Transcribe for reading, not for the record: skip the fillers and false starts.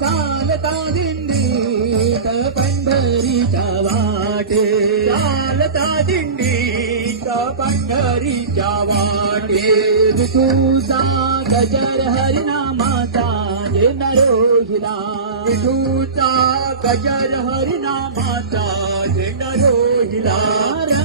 चालता दिंडीत पंढरीच्या वाटे, चालता दिंडीत पंढरीच्या वाटे, विठूचा गजर हरिनामाचा झेंडा रोहिला, विठूचा गजर हरिनामाचा झेंडा रोहिला.